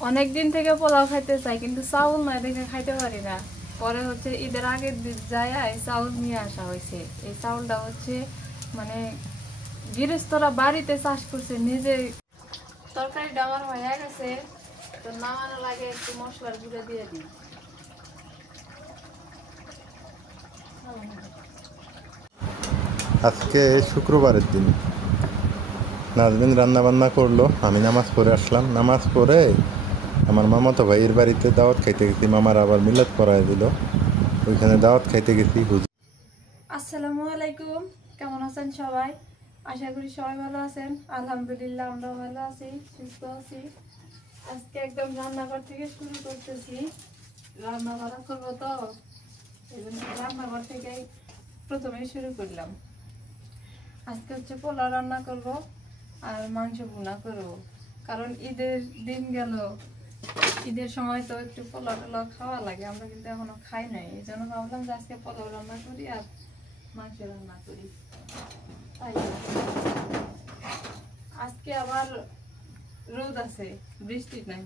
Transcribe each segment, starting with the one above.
অনেক দিন থেকে পোলাও খাইতে চাই, কিন্তু চাউল না দেখে খাইতে পারি না। পরে হচ্ছে ঈদের আগের দিন যায় এই চাউল নিয়ে আসা হয়েছে। এই চাউলটা হচ্ছে মানে গৃহস্থরা বাড়িতে চাষ করছে নিজে। তরকারিটা আমার হয়ে গেছে, তো নামানোর লাগে একটু মশলার গুঁড়ো দিয়ে দিই। আজকে শুক্রবারের দিন নাজমিন রান্না বান্না করলো, আমি নামাজ পড়ে আসলাম। নামাজ পড়ে আমার মামাতো ভাইয়ের বাড়িতে দাওয়াত খাইতে গেছি। মামার আবার মিলাদ পড়ায় দিল, ওইখানে দাওয়াত খাইতে গেছি। আসসালামু আলাইকুম, কেমন আছেন সবাই? আশা করি সবাই ভালো আছেন। আলহামদুলিল্লাহ আমরাও ভালো আছি, সুস্থ আছি। আজকে একদম রান্নাঘর থেকে শুরু করতেছি। রান্না বান্না করবো তো, এই জন্য রান্নাঘর থেকেই প্রথমে শুরু করলাম। আজকে হচ্ছে পোলাও রান্না করব আর মাংস ভুনা করব, কারণ ঈদের দিন গেল। ঈদের সময় তো একটু পোলাও টোলাও খাওয়া লাগে, আমরা কিন্তু এখনো খাই নাই। এই জন্য ভাবলাম যে আজকে পোলাও রান্না করি আর মাংস রান্না করি। তাই আজকে আবার রোদ আছে, বৃষ্টি নাই,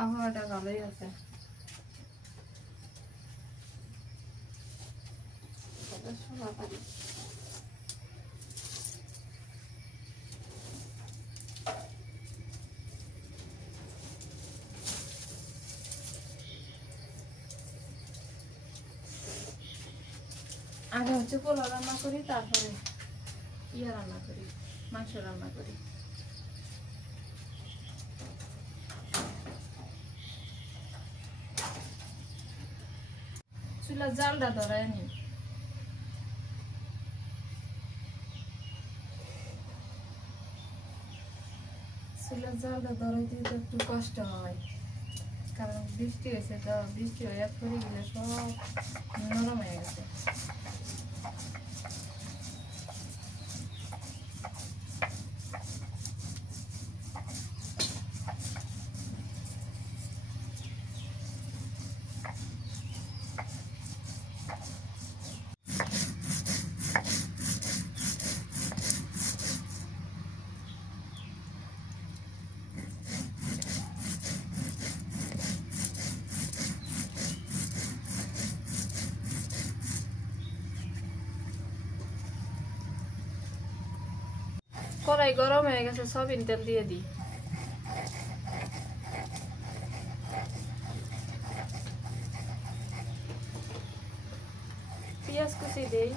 আবহাওয়াটা ভালোই আছে। আগে হচ্ছে পোলাও রান্না করি, তারপরে রান্না করি, মাংস রান্না করি। চুলার জালটা ধরায় নি। চুলার জালটা ধরাইতে তো একটু কষ্ট হয়, কারণ বৃষ্টি হয়েছে তো। বৃষ্টি হয়ে পড়ে গেলে সব নরম হয়ে গেছে। কড়াই গরম হয়ে গেছে, সয়াবিন তেল দিয়ে দিই। পেঁয়াজ কুচি দিই।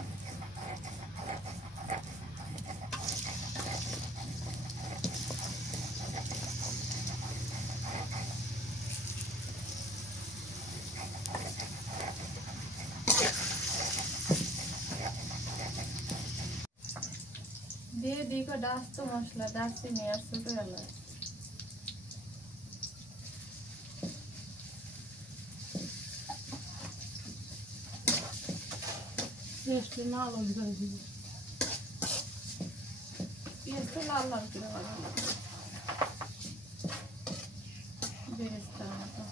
দিয়ে দিই কটা আস্ত মশলা, দারচিনি আর ছোট এলাচ। পেঁয়াজটা লাল লাল করে দিব। পেঁয়াজটা লাল লাল করে বানাবো, বেরেস্তার মতো।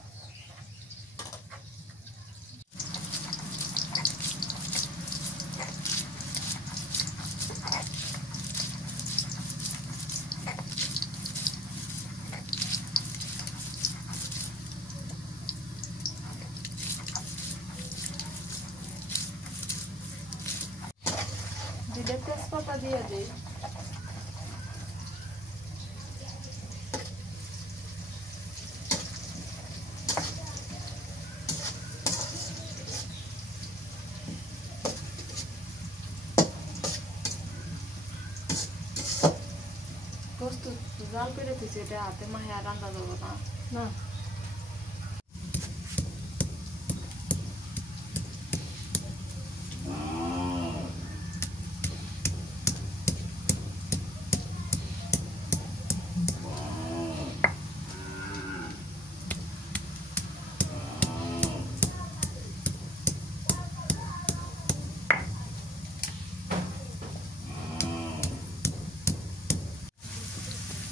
দুইটা তেজপাতা দিয়ে দিই। প্রস্তুত জাল করে দিচ্ছি, এটা হাতে মাহে আর রান্না দেবো না। না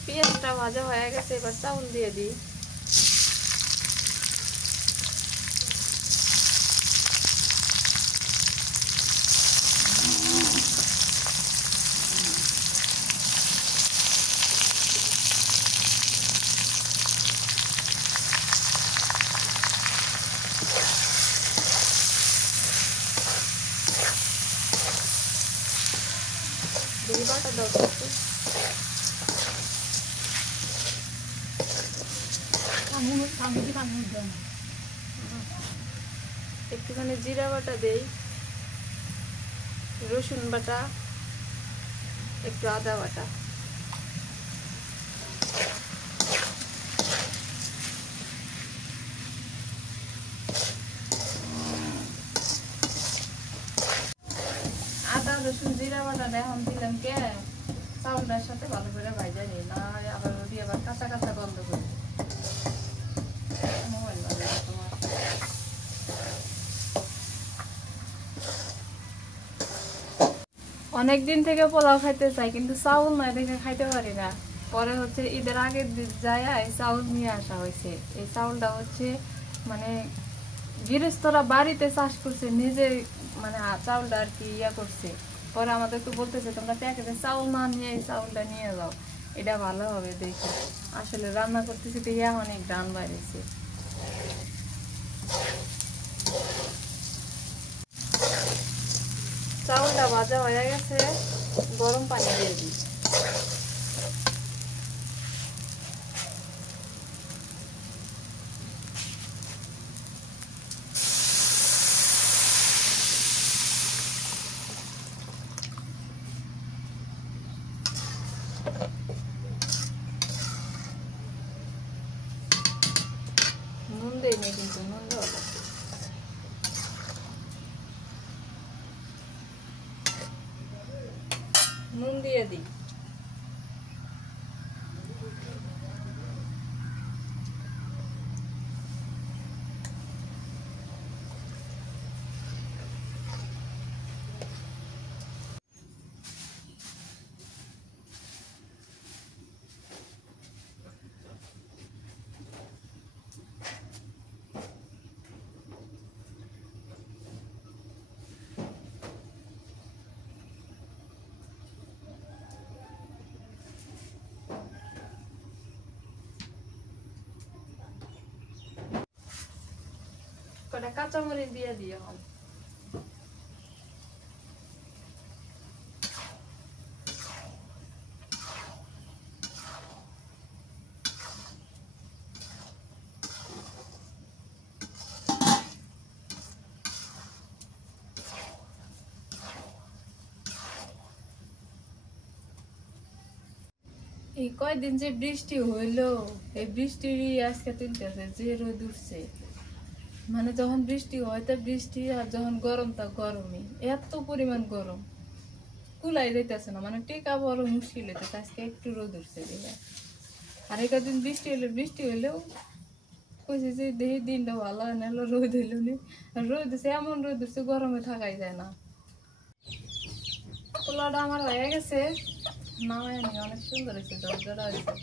পেঁয়াজটা ভাজা হয়ে গেছে, এবার চাউল দিয়ে দিই। চাউলটাও করতে একটুখানি জিরা বাটা দেই, রসুন বাটা, একটু আদা বাটা। আদা রসুন জিরা বাটাটা এখন দিলাম কে চাউলটার সাথে ভালো করে ভাজা নিই, না আবার ওটি আবার কাঁচা কাঁচা গন্ধ করি। মোবাইল বাজে তোমার। অনেকদিন থেকে পোলাও খাইতে চাই, কিন্তু চাউল না দেখে খাইতে পারি না। পরে হচ্ছে ঈদের আগের দিন যায় এই চাউল নিয়ে আসা হয়েছে। এই চাউলটা হচ্ছে মানে গৃহস্থরা বাড়িতে চাষ করছে, নিজে মানে চাউলটা আর কি ইয়া করছে। পরে আমাদেরকে বলতেছে তোমরা প্যাকেটে চাউল না নিয়ে এই চাউলটা নিয়ে যাও, এটা ভালো হবে দেখে। আসলে রান্না করতেছি তো ইয়া অনেক গান বাড়িয়েছে। চাউলটা ভাজা হয়ে গেছে, গরম পানি দিয়ে দিই। নুন দেয়নি কিন্তু, নুন দেওয়া লাগবে। নুন দিয়ে দিই। কটা কাঁচামরিচ দিয়ে দিই এখন। এই কয়দিন যে বৃষ্টি হইলো, এই বৃষ্টিরই আজকে তুলতেছে যে রোদ উঠছে। মানে যখন বৃষ্টি হয় তা বৃষ্টি, আর যখন গরম তা গরমই, এত পরিমাণ গরম কুলাই যাইতেছে না, মানে টেকা বড় মুশকিল হইতেছে। আজকে একটু রোদ উঠছে দেখে। আর এই কদিন বৃষ্টি হইলে, বৃষ্টি হইলেও কইছে যে দেহি দিনটা ভালো হয় না, রোদ হইলো নি। রোদ উঠছে, এমন রোদ উঠছে গরমে থাকাই যায় না। পোলাওটা আমার হয়ে গেছে, নামাই নি, অনেক সুন্দর হয়েছে, দরজাটা হয়েছে।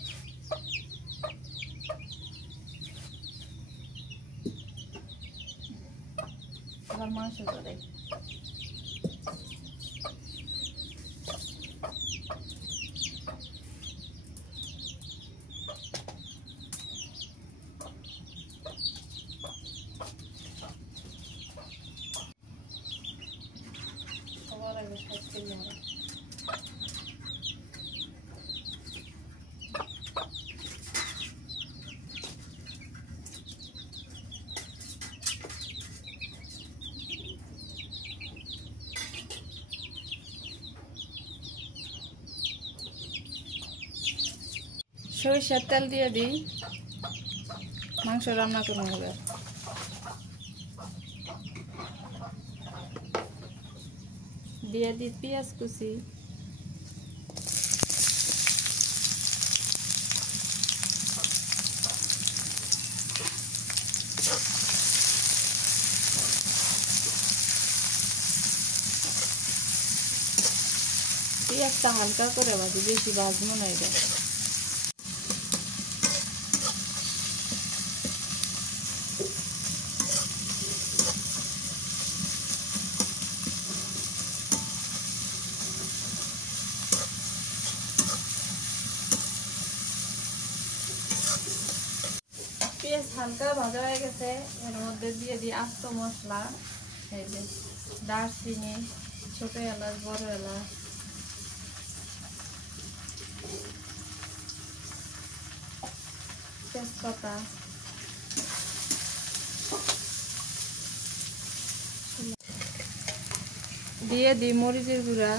আবার মাংস করে সবার আগে সব তেলে হবে। সরিষার তেল দিয়ে দিই, মাংস রান্না করবো এবার। দিয়ে দিই পেঁয়াজ কুচি, পেঁয়াজটা হালকা করে ভাজি, বেশি ভাজবো না এটা। পেঁয়াজ হালকা ভাজা হয়ে গেছে, এর মধ্যে দিয়ে দিই আস্ত মশলা। এই যে দারচিনি, ছোট এলাচ, বড় এলাচ, তেজপাতা, দিয়ে দিই মরিচের গুঁড়া,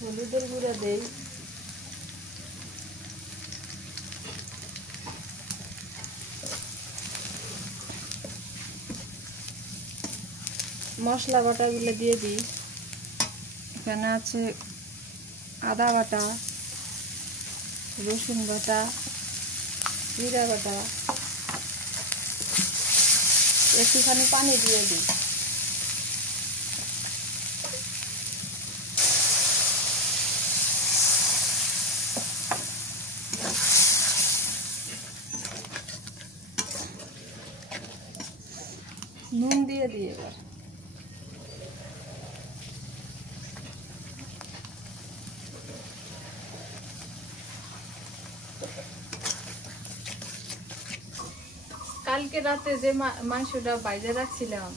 হলুদের গুঁড়া দেই, মশলা বাটাগুলো দিয়ে দিই। এখানে আছে আদা বাটা, রসুন বাটা, জিরা বাটা, একটুখানি পানি দিয়ে দিই। নুন দিয়ে দিই এবার। কালকে রাতে যে মাংসটা বাইজে রাখছিলাম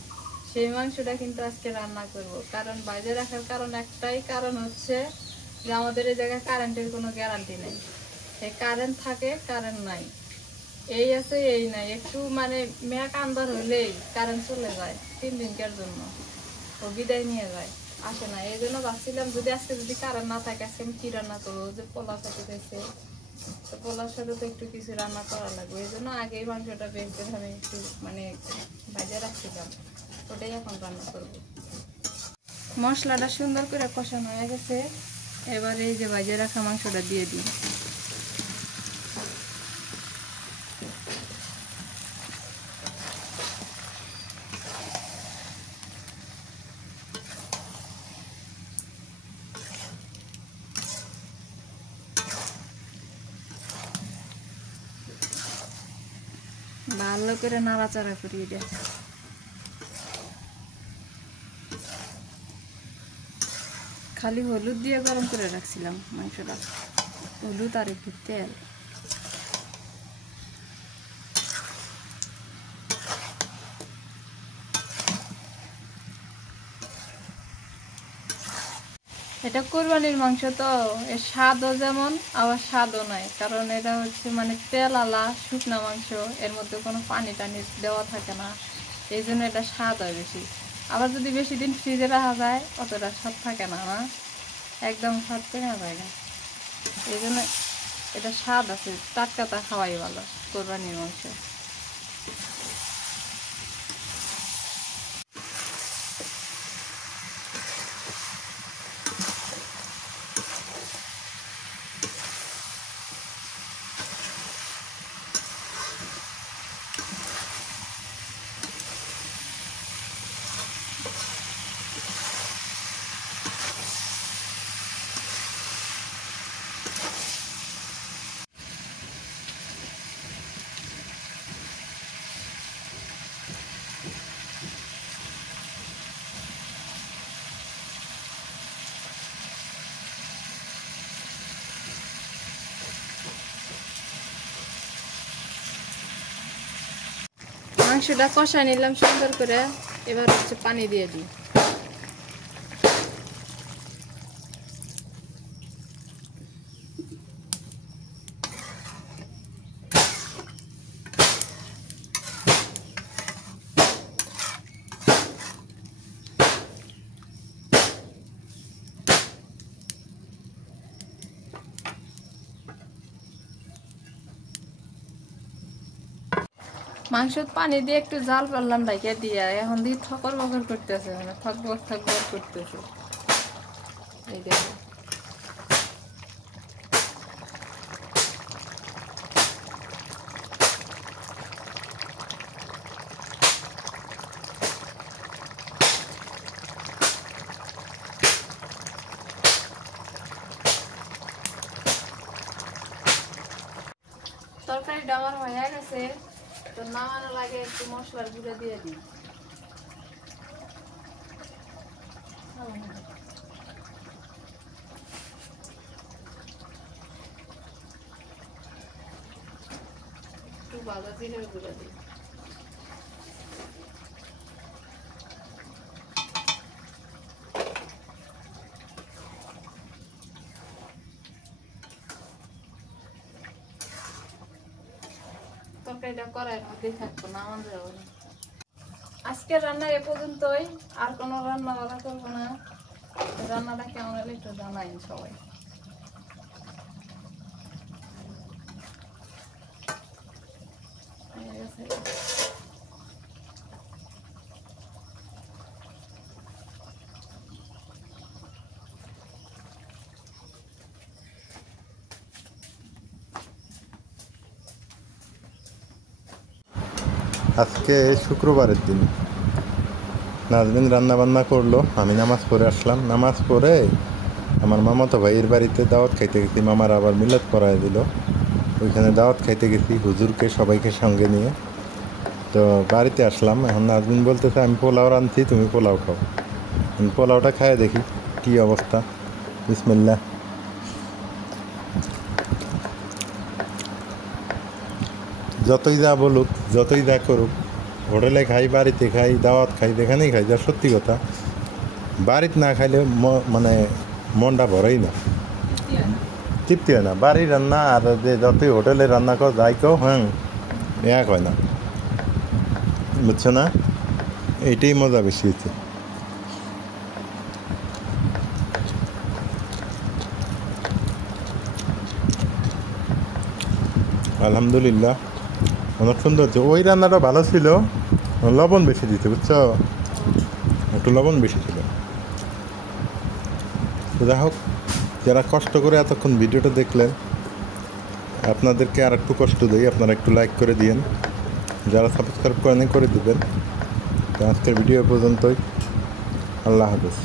সেই মাংসটা কিন্তু আজকে রান্না করব। কারণ বাইজে রাখার কারণ একটাই, কারণ হচ্ছে যে আমাদের এই জায়গায় কারেন্টের কোনো গ্যারান্টি নেই। এই কারেন্ট থাকে, কারেন্ট নাই, এই আছে এই নাই, একটু মানে মেঘ আন্ধার হইলেই কারেন্ট চলে যায় 3 দিনকার জন্য, ও বিদায় নিয়ে যায়, আসে না। এই জন্য ভাবছিলাম যদি আজকে যদি কারেন্ট না থাকে আজকে আমি কি রান্না করবো। যে পোলাও খেতে গেছে, তো পোলার সাথে তো একটু কিছু রান্না করা লাগবে। এই জন্য আগেই মাংসটা বের করে আমি একটু মানে ভাজা রাখছিলাম, ওটাই এখন রান্না করব। মশলাটা সুন্দর করে কষানো হয়ে গেছে, এবার এই যে ভাজা রাখা মাংসটা দিয়ে দিই। ভালো করে নাড়াচাড়া করি। এটা খালি হলুদ দিয়ে গরম করে রাখছিলাম মাংসটা, হলুদ আর একটু তেল। এটা কোরবানির মাংস, তো এর স্বাদও যেমন আবার স্বাদও নাই, কারণ এটা হচ্ছে মানে তেল আলা শুকনা মাংস, এর মধ্যে কোনো পানি টানি দেওয়া থাকে না, এই জন্য এটা স্বাদ হয় বেশি। আবার যদি বেশি দিন ফ্রিজে রাখা যায় অতটা স্বাদ থাকে না, না একদম স্বাদ কমে যায় না। এই জন্য এটা স্বাদ আছে, টাটকাটা খাওয়াই ভালো কোরবানির মাংস। মাংসটা কষা নিলাম সুন্দর করে, এবার হচ্ছে পানি দিয়ে দিই। মাংসের পানি দিয়ে একটু জাল পারলাম ঢাকিয়ে দিয়ে, এখন দিয়ে থকর বকর করতেছে, মানে থকবক থকবক করতেছে। এই দেখো তরকারিটা আমার হয়ে গেছে, তো নামানো লাগে একটু মশলার গুঁড়ো দিয়ে দিই। একটু ভাজা জিরের গুঁড়ো দিই। তরকারিটা করার মধ্যেই থাকতো না আমাদের ওখানে। আজকে রান্না এ পর্যন্তই, আর কোনো রান্না বান্না করবো না। রান্নাটা কেমন হলে একটু জানাই সবাই। হয়ে গেছে। আজকে শুক্রবারের দিন, নাজমিন রান্না বান্না করলো, আমি নামাজ পড়ে আসলাম। নামাজ পড়ে আমার মামাতো ভাইয়ের বাড়িতে দাওয়াত খাইতে গেছি, মামার আবার মিলাদ পড়ায় দিল। ওইখানে দাওয়াত খাইতে গেছি হুজুরকে সবাইকে সঙ্গে নিয়ে। তো বাড়িতে আসলাম, এখন নাজমিন বলতেছে আমি পোলাও রাঁধছি, তুমি পোলাও খাও। আমি পোলাওটা খায় দেখি কী অবস্থা। বিসমিল্লাহ। যতই যা বলুক, যতই যা করুক, হোটেলে খাই, বাড়িতে খাই, দাওয়াত খাই, যেখানেই খাই, যা সত্যি কথা, বাড়িতে না খাইলে মানে মনটা ভরেই না, তৃপ্তি হয় না। বাড়ির রান্না আর যে যতই হোটেলে রান্না কর যাই কেউ, হ্যাঁ, এক হয় না, বুঝছো না? এইটাই মজা বেশি হচ্ছে। আলহামদুলিল্লাহ, অনেক সুন্দর হচ্ছে। ওই রান্নাটা ভালো ছিল, লবণ বেশি দিতে, বুঝছো, একটু লবণ বেশি ছিল। তো যাই হোক, যারা কষ্ট করে এতক্ষণ ভিডিওটা দেখলেন, আপনাদেরকে আর একটু কষ্ট দিই, আপনারা একটু লাইক করে দিয়েন, যারা সাবস্ক্রাইব করেন করে দেবেন। তো আজকের ভিডিও পর্যন্তই, আল্লাহ হাফেজ।